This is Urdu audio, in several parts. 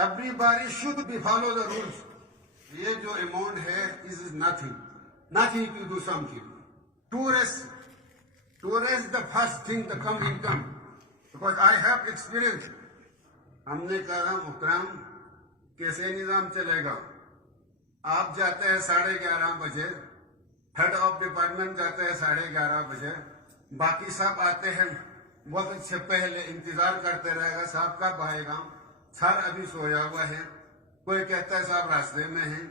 Everybody should be follow the rules. یہ جو اماؤنٹ ہے this is nothing to do something. Tourists the first thing to come income because I have experience. ہم نے کہا محترم کیسے نظام چلے گا؟ آپ جاتے ہیں 11:30 بجے، ہیڈ آف ڈپارٹمنٹ جاتے ہیں 11:30 بجے، باقی سب آتے ہیں وقت سے پہلے، انتظار کرتے رہے گا صاحب کب آئے گا، سر ابھی سویا ہوا ہے، کوئی کہتا ہے صاحب راستے میں ہیں،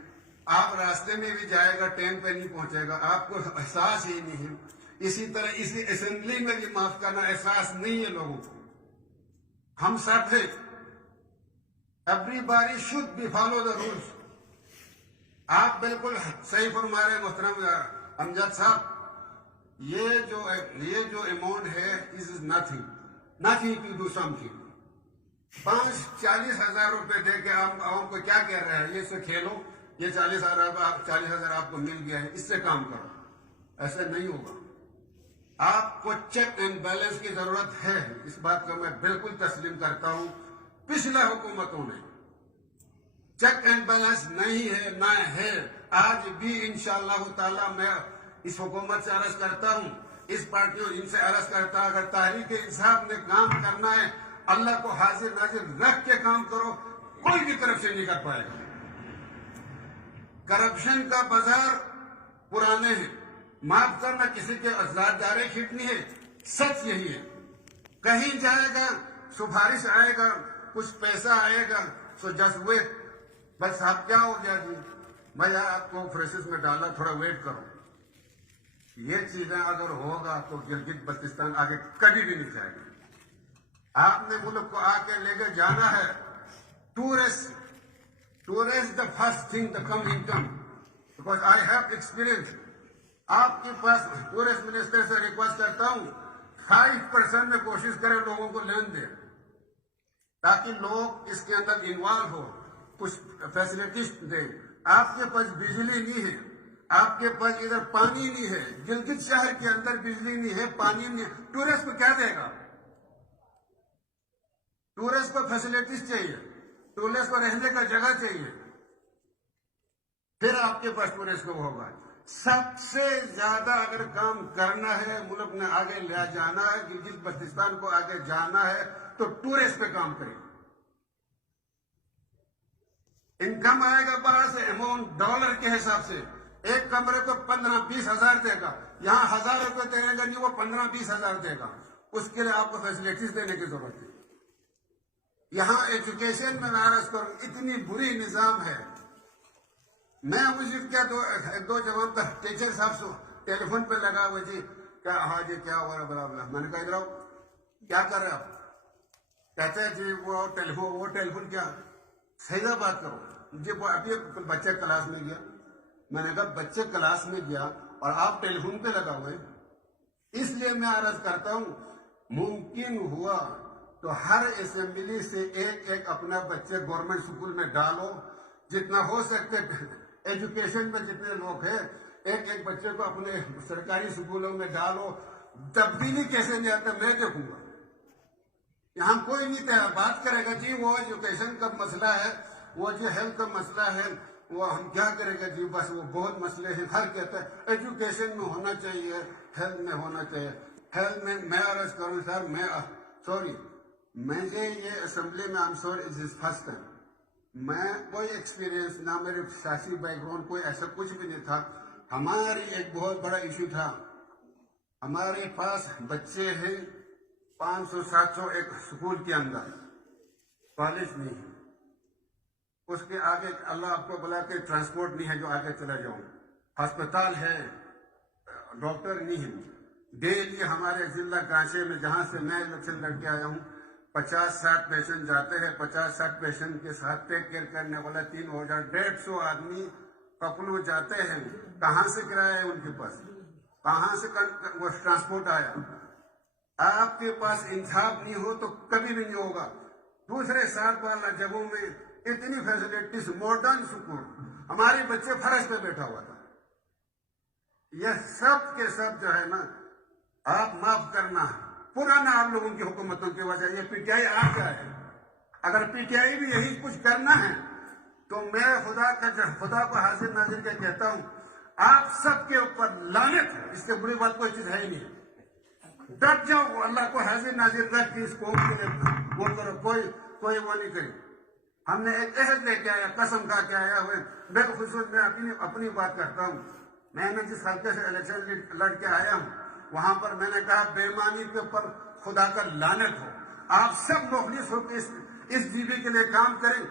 آپ راستے میں بھی جائے گا ٹائم پہ نہیں پہنچے گا، آپ کو احساس ہی نہیں ہے۔ اسی طرح اسی اسمبلی میں بھی معاف کرنا احساس نہیں ہے لوگوں کو، ہم سب ہیں۔ Everybody should be follow the rules. آپ بالکل صحیح فرما رہے محترم امجد صاحب، یہ جو اماؤنٹ ہے this is nothing to do something. 40,000 روپے دے کے آپ عوام کو کیا کہہ رہے ہیں؟ یہ سے کھیلو، یہ 40,000 آپ کو مل گیا ہے، اس سے کام کرو۔ ایسے نہیں ہوگا، آپ کو چیک اینڈ بیلنس کی ضرورت ہے، اس بات کو میں بالکل تسلیم کرتا ہوں۔ پچھلے حکومتوں نے چیک اینڈ بیلنس نہیں ہے، نہ ہے، آج بھی انشاءاللہ تعالی میں اس حکومت سے عرض کرتا ہوں، اس پارٹیوں ان سے عرض کرتا ہوں، اگر تحریک انصاف نے کام کرنا ہے اللہ کو حاضر ناظر رکھ کے کام کرو، کوئی بھی طرف سے نہیں کر پائے گا۔ کرپشن کا بازار پرانے ہیں، معاف کرنا کسی کے ذاتداری کھٹنی ہے، سچ یہی ہے۔ کہیں جائے گا سفارش آئے گا، کچھ پیسہ آئے گا، سو جسٹ ویٹ، بس صاحب کیا ہو گیا جی میں آپ کو پروسیس میں ڈالا، تھوڑا ویٹ کرو۔ یہ چیزیں اگر ہوگا تو گلگت بلتستان آگے کبھی بھی نہیں جائے گا۔ آپ نے ملک کو آ کے لے کے جانا ہے۔ Tourist the first thing to come income because I have experience. آپ کے پاس ٹورسٹ منسٹر سے ریکویسٹ کرتا ہوں 5% میں کوشش کریں لوگوں کو لین دیں تاکہ لوگ اس کے اندر انوالو ہو، کچھ فیسلٹیز دیں۔ آپ کے پاس بجلی نہیں ہے، آپ کے پاس ادھر پانی نہیں ہے، گلگت شہر کے اندر بجلی نہیں ہے، پانی نہیں ہے، ٹورسٹ کو کیا دے گا؟ ٹورسٹ کو فیسلٹیز چاہیے، ٹورسٹ کو رہنے کا جگہ چاہیے، پھر آپ کے پاس ٹورسٹ کو ہوگا۔ سب سے زیادہ اگر کام کرنا ہے، ملک نے آگے لے جانا ہے، گلگت بلتستان کو آگے جانا ہے تو ٹورسٹ پہ کام کریں۔ انکم آئے گا باہر سے، اماؤنٹ ڈالر کے حساب سے، ایک کمرے کو 15-20 ہزار دے گا، یہاں 1000 روپے دینے گا نہیں، وہ 15-20 ہزار دے گا، اس کے لیے آپ کو فیسلٹیز دینے کی ضرورت ہے۔ یہاں ایجوکیشن میں عرض کروں اتنی بری نظام ہے، میں مجھے کیا دو جوان تھا ٹیچر صاحب سے ٹیلی فون پہ لگا ہوا جی کیا ہاں جی کیا ہوا بلا بلا، میں نے کہا ادھر آؤ کیا کر رہے آپ؟ کہتے ہیں جی وہ ٹیلی فون کیا، صحیح بات کرو جی۔ ابھی بچے کلاس میں گیا، میں نے کہا بچے کلاس میں گیا اور آپ ٹیلی فون پہ لگا ہوئے، اس لیے میں عرض کرتا ہوں ممکن ہوا تو ہر اسمبلی سے ایک اپنا بچے گورنمنٹ اسکول میں ڈالو، جتنا ہو سکتے ایجوکیشن میں جتنے لوگ ہیں ایک بچے کو اپنے سرکاری اسکولوں میں ڈالو۔ تبدیلی کیسے نہیں آتا میں دیکھوں گا، یہاں کوئی نہیں بات کرے گا جی وہ ایجوکیشن کا مسئلہ ہے، وہ جو ہیلتھ کا مسئلہ ہے وہ ہم کیا کرے گا جی، بس وہ بہت مسئلے ہیں، ہر کہتا ہے ایجوکیشن میں ہونا چاہیے، ہیلتھ میں ہونا چاہیے۔ ہیلتھ میں عرض کروں سر مجھے یہ اسمبلی میں فرسٹ ٹائم، میں کوئی ایکسپیرینس نہ میرے سیاسی بیک گراؤنڈ کوئی ایسا کچھ بھی نہیں تھا۔ ہماری ایک بہت بڑا ایشو تھا، ہمارے پاس بچے ہیں 500-700 ایک اسکول کے اندر، کالج نہیں ہے، اس کے آگے اللہ آپ کو بلا کے ٹرانسپورٹ نہیں ہے جو آگے چلا جاؤں، ہسپتال ہے، ڈاکٹر نہیں ہے۔ ڈیلی ہمارے ضلع کانچے میں جہاں سے میں الیکشن لڑ کے آیا ہوں 50-60 پیشنٹ جاتے ہیں، 50-60 پیشنٹ کے ساتھ ٹیک کیئر کرنے والا 150 آدمی پپلو جاتے ہیں، کہاں سے کرایہ ہے ان کے پاس، کہاں سے وہ ٹرانسپورٹ آیا؟ آپ کے پاس انصاف نہیں ہو تو کبھی بھی نہیں ہوگا۔ دوسرے ساتھ والا جگہوں میں اتنی فیسلٹیز، ماڈرن سکول، ہمارے بچے فرش پہ بیٹھا ہوا تھا۔ یہ سب کے سب جو ہے نا، آپ معاف کرنا پرانا آپ لوگوں کی حکومتوں کی وجہ، یہ PTI آ کیا ہے، اگر پی ٹی آئی بھی یہی کچھ کرنا ہے تو میں خدا کو حاضر ناظر کے کہتا ہوں، آپ سب کے اوپر لعنت ہے، اس سے بری بات کوئی چیز ہے ہی نہیں۔ ڈٹ جاؤ، اللہ کو حاضر ناظر رکھ کے اس قوم کے لیے وہ کرو، کوئی وہ نہیں کرے۔ ہم نے ایک عہد لے کے آیا، قسم کھا کے آیا ہوئے، بالخصوص میں اپنی بات کرتا ہوں، میں نے جس حلقے سے الیکشن لڑ کے آیا ہوں وہاں پر میں نے کہا بے ایمانی کے اوپر خدا کا لعنت ہو، آپ سب مخلص ہو کے اس جی بی کے لیے کام کریں۔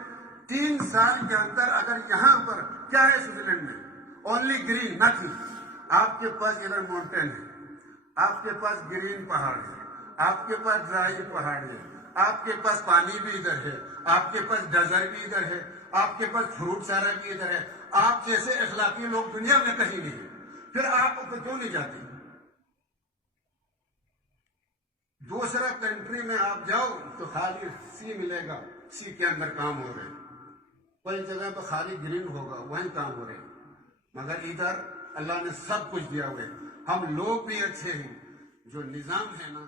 3 سال کے اندر اگر یہاں پر کیا ہے سوئٹزرلینڈ میں، اونلی گرین نتھنگ، آپ کے پاس ادھر ماؤنٹین ہے، آپ کے پاس گرین پہاڑ ہے، آپ کے پاس ڈرائی پہاڑ ہے، آپ کے پاس پانی بھی ادھر ہے، آپ کے پاس ڈیزرٹ بھی ادھر ہے، آپ کے پاس فروٹ سارا بھی ادھر ہے، آپ جیسے اخلاقی لوگ دنیا میں کہیں نہیں ہیں، پھر آپ کیوں نہیں جاتے؟ دوسرا کنٹری میں آپ جاؤ تو خالی سی ملے گا، سی کے اندر کام ہو رہے ہیں، کوئی جگہ پہ خالی گرین ہوگا وہیں کام ہو رہے ہیں، مگر ادھر اللہ نے سب کچھ دیا ہوئے، ہم لوگ بھی اچھے ہیں، جو نظام ہے نا